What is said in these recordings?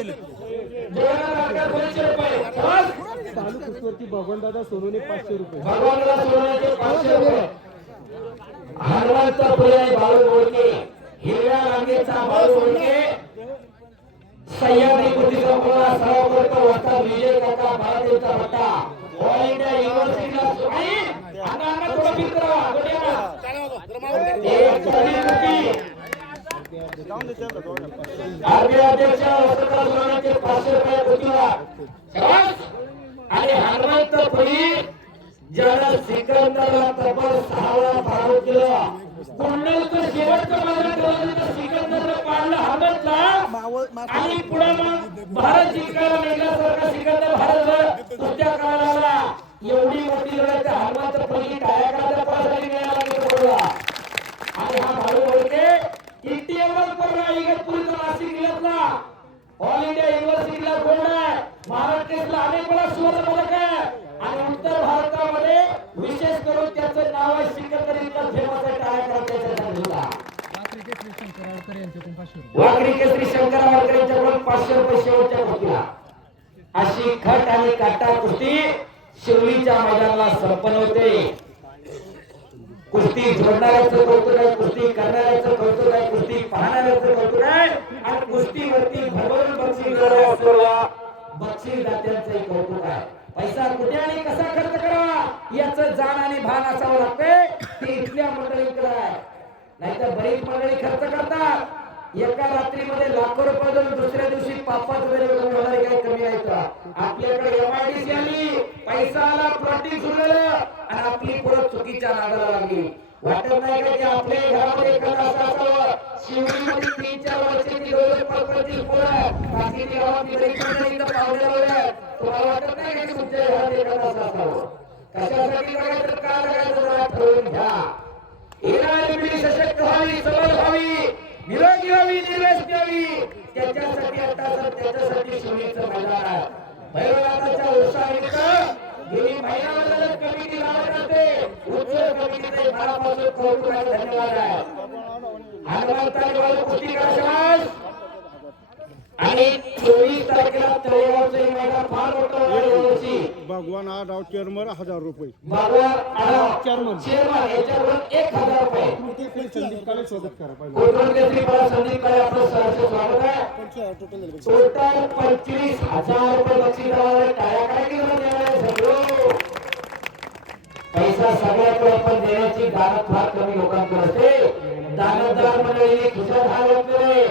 चालू कुस्तीवरती भगवानदादा सोनवणे 500 रुपये. भगवानदादा सोनवणे 500 रुपये. हनुमंत पुरे बाळू बोलके, हिरव्या रंगाचा बाळू बोलके, सह्याद्री कुस्तीचा मुलगा सराव करतो वस्ताद विजय काका भारतीचा भट्टा. ऑल इंडिया युनिव्हर्सिटीला आणि थोडं फिट करा आरबीआय अध्यक्ष वस्ताद सोनवणे 500 रुपये कुस्तीला. आणि हनुमंत पुरी ज्याला सिकंदरला तब्बल 6 वेळा पराभूत केलं. कुंडलचं शेवटचं मैदान ठेवलं तर सिकंदरला पाडलं हनुमंतला आणि पुढे मग भारत जिंकायला निघाल्यासारखा सिकंदर भारत कुस्त्या करायला लागला. एवढी मोठी लढत हनुमंत पुरी टाळ्या करायच्या पळासाठी मिळाला आणि हा भाऊ बोलके इंडियावर पण इगतपुरीचा नाशिक जिल्ह्यातला ऑल इंडिया युनिव्हर्सिटीला गोल्ड आहे. महाराष्ट्रातला अनेक वेळा सुवर्ण पदक आहे आणि उत्तर भारतामध्ये विशेष करून त्याचं नाव आहे सिकंदर इतका फेमस आहे. टाळ्या करायच्या वाकरी केसरी शंकर आवडकर यांच्याकडून 500 रुपये शेवटच्या कुस्तीला. अशी खट आणि काटा कुस्ती शिवलीच्या मैदानाला संपन्न होते. कुस्ती जोडणाऱ्याचं कौतुक आहे, कुस्ती करणाऱ्याचं कौतुक आहे, कुस्ती पाहणाऱ्याचं कौतुक आहे आणि कुस्तीवरती भरभरून बक्षीस दात्यांचं कौतुक आहे. पैसा कुठे आणि कसा खर्च करावा याचं जाण आणि भान असावं लागतंय. ते इथल्या मंडळींकडे आहे. नाहीतर बरीच मंडळी खर्च करतात. एका रात्रीमध्ये लाखो रुपये देऊन दुसऱ्या दिवशी पापाचं होणारे काही कमी नाही. आपल्याकडे एमआयडीसी आली, पैसा आला, प्लॉटिंग सुरू झालं आणि आपली पुढे चुकीच्या नादाला लागली. वाटत नाही का की आपल्या घरामध्ये एखादा असं असावं शिवडीमध्ये 3-4 वर्षाची 25 पोरं बाकीची गावात पावड्या लावल्या. तुम्हाला वाटत नाही का की तुमच्या घरात एखादा असं असावं? कशासाठी बघायचं का बघायचं जरा ठरवून घ्या. येणारी पिढी सशक्त व्हावी, सबल व्हावी, निरोगी व्हावी, निर्व्यसनी व्हावी त्याच्यासाठी आता त्याच्यासाठी शिवडीचं मैदान आहे. भैरवनाथाच्या उत्साहानिमित्त गेली महिन्याभर कमिटी लावत असते. उत्सव कमिटीचे मनापासून कौतुक आणि धन्यवाद आहे. हनुमंताने बाळू कुस्ती करायचं आणि 24 तारखेला तळेगावचं मैदान फार मोठं वर्षी भगवान आढाव चेअरमन 1000 रुपये. भगवान आढाव चेअरमन याच्यावर 1000 रुपये. संदीप काळे स्वागत करा. कोकण केसरी मला संदीप काळे आपलं सहर्ष स्वागत आहे. टोटल 25,000 रुपये बक्षीस आहे. टाळ्या काय केलं सगळं पैसा सगळ्याकडे पण देण्याची दानत फार कमी लोकांकडे असते. दानतदार मंडळीने खिशात हात घातलेले,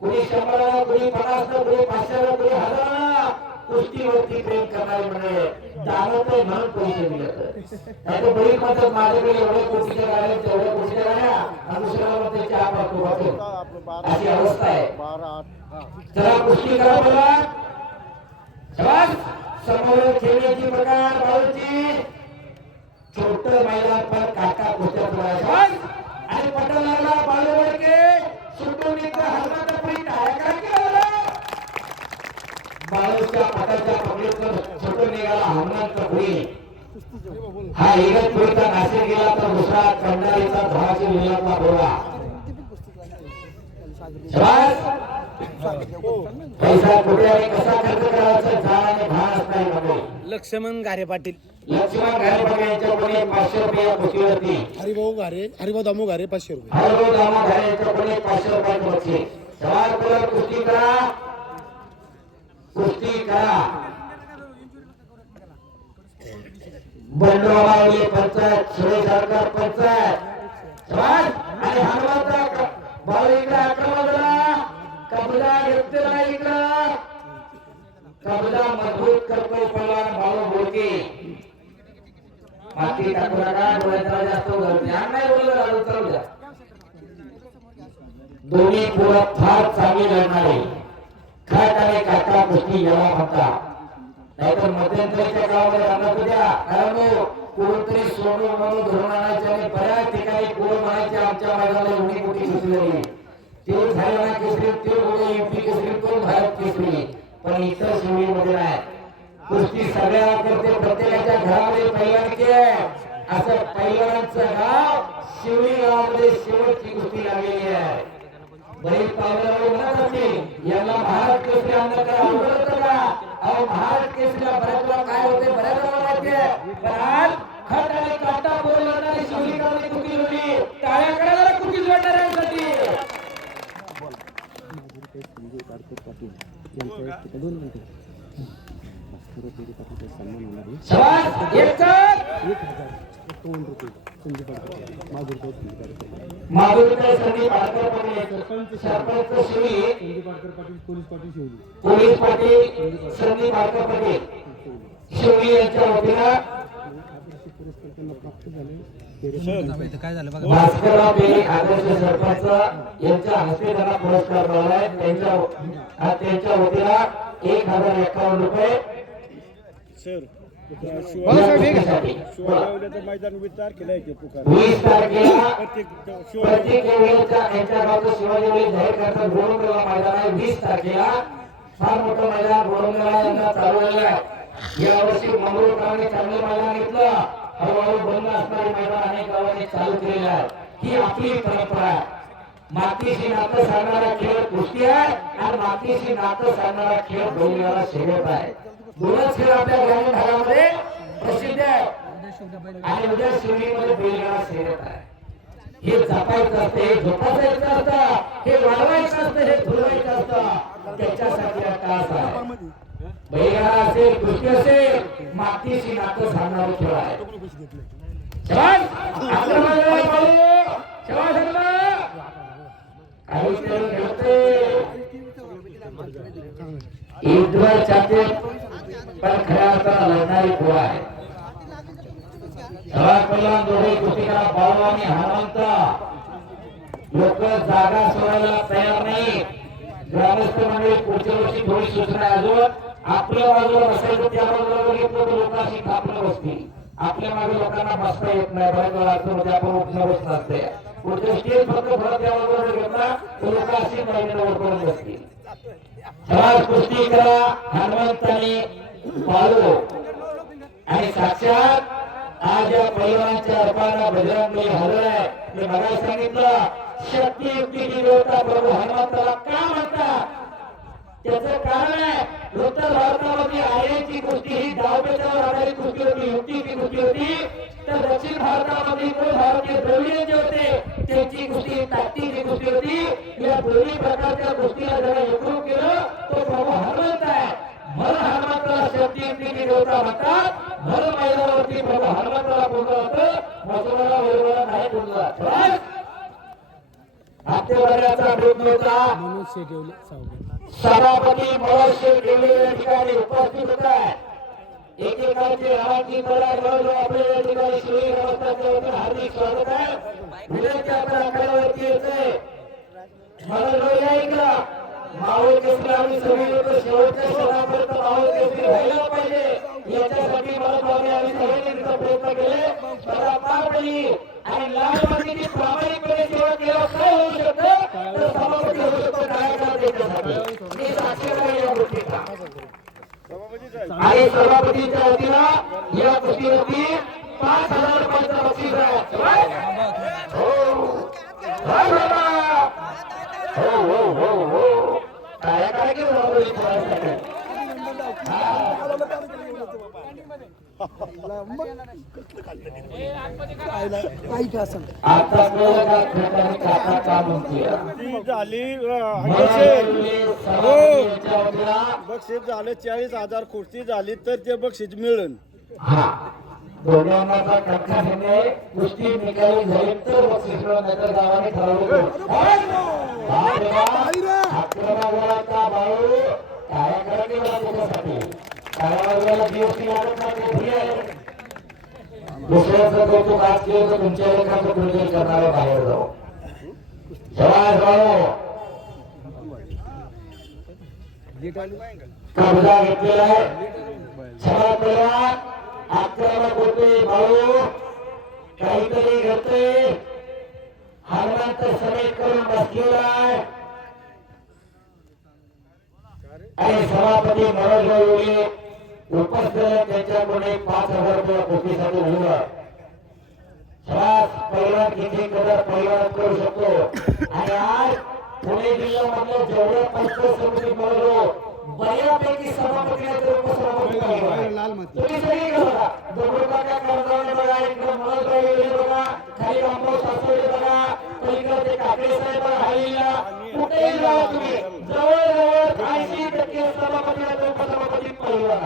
कुणी 100, कुणी 50, कुणी 500, कुणी 1000 कुस्तीवरती प्रेम करणारे मंडळी दानत म्हणून पैसे मिळत नाही. बरीच म्हणतात माझ्याकडे एवढ्या कोटीच्या गाड्या, तेवढ्या कोटीच्या गाड्या आणि दुसऱ्याला म्हणते चहा पाहतो, अशी अवस्था आहे. चला कुस्ती करा बघा. समोर खेळण्याची प्रकार बाळूची छोट मैदान पण काका कुस्त्या तुला आणि पटल लागला बाळू वडके सुटून निघतो. हनुमंत पुरी टाळ्या काय केलं बाळूच्या पटाच्या पकडीतून सुटून निघाला हनुमंत पुरी. हा इगतपुरीचा नाशिक गेला तर दुसरा कंडारीचा धुळाची विल्लातला बोला. पैसा कुठे आणि कसा खर्च करायचा जाण आणि भान असणार. लक्ष्मण घारे पाटील यांच्याकडे 500 रुपये कुस्तीवरती. हरिभाऊ दामो घारे 500 रुपये. हरिभाऊ दामो घारे यांच्याकडे 500 रुपये बक्षीस. सवाल करा, कुस्ती करा, कुस्ती करा. बंडोबावली पंचायत, सुरेश सरकार पंचायत आणि हनुमंत बाळू इकडे आक्रमण झाला. कबजा घेतलेला इकडं कबजा मजबूत करतोय पहलवान बाळू बोलके. माती टाकू नका, डोळ्याला जास्त ध्यान नाही बोललं राजू. चालू द्या. दोन्ही पोरं फार चांगली लढणारे खाट आणि काटा कुस्ती याला म्हणतात. नाहीतर मध्यंतरीच्या काळामध्ये राहणार द्या कारण कोणतरी सोडून म्हणून धरून आणायचे आणि बऱ्याच ठिकाणी कोण म्हणायचे आमच्या मैदानाला एवढी मोठी कुस्ती ते हरियाणा केसरी, ते युपी केसरी, तो भारत केसरी. पण इतर शिवडीमध्ये नाही. कुस्ती सगळ्या करते, प्रत्येकाच्या घरामध्ये पैलवानकी आहे. असं पैलवानांचं गाव शिवडी गावामध्ये शेवटची कुस्ती लागलेली आहे. बरेच पावलं म्हणत असतील याला महाराज केसरी आणलं काय अवघड होतं का? अहो महाराज केसरीला बऱ्याच वेळा काय होते बऱ्याच वेळा माहितीये पण आज खट आणि काटा बोलणारी शिवलिकांनी कुकी जोडली. टाळ्या करा जरा कुकी जोडणाऱ्यांसाठी. शाबास एक चल माधुरकर संदीप पाटकर पाटील सरपंच शिवी संदीप पाटकर पाटील पोलीस पाटील शिवली पोलीस पाटील संदीप पाटकर पाटील शिवली यांच्या वतीनं त्यांना प्राप्त झाले भास्करराव बेरी आदर्श सरपंच यांच्या हस्ते त्यांना पुरस्कार मिळालाय. त्यांच्या वतीला 1051 रुपये सर शिवाजी मैदान विचार केला 20 तारखेला प्रत्येक यांच्या गावचं शिवाजी जाहीर करतात. गोडंगला मैदान आहे 20 तारखेला. फार मोठं मैदान गोडंगला यांना चालू झालं आहे. यावर्षी मंगळूरकरांनी चांगलं मैदान घेतलं. हळूहळू बंद असणारे मैदान अनेक गावांनी चालू केलेलं आहे. ही आपली परंपरा आहे. मातीशी नातं सांगणारा खेळ कुस्ती आहे आणि मातीशी नातं सांगणारा खेळ बैलगाडा शर्यत आहे. दोनच खेळ आपल्या ग्रामीण भागामध्ये प्रसिद्ध आहे आणि उद्या शिवलीमध्ये बैलगाडा शर्यत आहे. हे जपायचं असतं, हे जोपासायचं असतं, हे वाढवायचं असतं, हे फुलवायचं असतं. त्याच्यासाठी हा तास आहे. बैलगाडा असेल कुस्ती असेल मातीशी नातं सांगणारा खेळ आहे. शाबास आक्रमण पाहू शाबास काही खेळ खेळते ईदवर चाहते पण खऱ्या अर्थानं लढणारी पोळा आहे. सर्वात पहिला दोघे कुस्तीकरा बाळू आणि हनुमंत लोक जागा सोडायला तयार नाही. ग्रामस्थ मंडळी पुढच्या वर्षी थोडी सूचना अजून आपल्या बाजूला बसायचं त्या बाजूला बघितलं तर लोक अशी थापलं बसतील. आपल्या मागे लोकांना बसता येत नाही. बऱ्याच वेळा असं होते आपण उठणं बसत असते पुढच्या स्टेज फक्त फरक त्या बाजूला घेतला तर लोक अशी मागे करून बसतील. सर्वात कुस्ती करा हनुमंतानी बाळू आणि साक्षात आज या पैलवानांच्या अर्पाला बजरंगबली हरलाय. मी मला सांगितलं शक्ती युक्तीची देवता प्रभू हनुमंताला का म्हणतात त्याचं कारण आहे उत्तर भारतामध्ये आर्यांची कुस्ती ही डावपेचावर आधारित कुस्ती होती, युक्तीची कुस्ती होती. तर दक्षिण भारतामध्ये भारतीय द्रविड जे होते त्यांची कुस्ती ताकदीची कुस्ती होती. या दोन्ही प्रकारच्या कुस्तीला ज्याला एकरूप केलं तो प्रभू हनुमंत आहे. म्हणून हनुमंताला शक्ती युक्तीची देवता म्हणतात. म्हणून मैदानावरती प्रभू हनुमंताला बोललं होतं मसुराला वैभवाला नाही बोललं. हातेवाड्याचा भेट नव्हता. सभापती मनोज शेट्टी या ठिकाणी उपस्थित होत आहे. एकेकाची नावाची मला आपल्या या ठिकाणी शिवली व्यवस्थाच्या वतीने हार्दिक स्वागत आहे. विनंती आपण आखाड्यावरती यायचंय मनोज ऐकला मावळ केसरी आम्ही सगळे लोक शेवटच्या क्षणापर्यंत मावळ केसरी व्हायला पाहिजे याच्यासाठी मला भावने आम्ही सगळ्यांनी प्रयत्न केले. मला पार पडली आणि लालबागेची प्रामाणिकपणे सेवा केल्यावर काय होऊ शकतं तर सभापती होऊ शकतो. काय करा त्याच्यासाठी मी साक्षी आहे या गोष्टीचा. आणि सभापतीच्या वतीला या कुस्तीवरती 5,000 रुपयांचं बक्षीस आहे. हो काय काय बक्षीस झालं 40,000 कुस्ती झाली तर ते बक्षीस मिळेल. दोघांना कटकाने कुस्ती निकाली झाली तर बक्षीस नंतर गावाने ठरवलं. बाळू काय करायला त्याच्यासाठी काळाला जीएसटी लागत नाही. दुसऱ्याचं कौतुक आज केलं तर तुमच्या लेखाचं प्रयोजन करणारे बाहेर जाऊ. जवाहर बाळू कब्जा घेतलेला आहे. क्षमा करा आक्रमक होते बाळू काहीतरी घडते. हनुमंत समेट करून बसलेला आहे आणि सभापती मनोज योगी उपस्थित त्यांच्याकडे 5,000 रुपये कुस्तीसाठी दिलं. पहिला किती कदर पहिला करू शकतो आणि आज पुणे जिल्ह्यामधल्या जेवढ्या पंचायत समिती मिळवलो बऱ्यापैकी सभापतीने उपसभापती तुम्ही सगळी बघा दगडूबाका कर्जाने बघा इकडे मनोज बघा खाली रामभाऊ सासवडे बघा पलीकडे ते काकडे साहेब बघा हल्लीला कुठेही बघा तुम्ही जवळजवळ 80% सभापती उपसभापती पहिला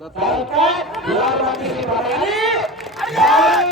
कारण काय लाल मातीची बघा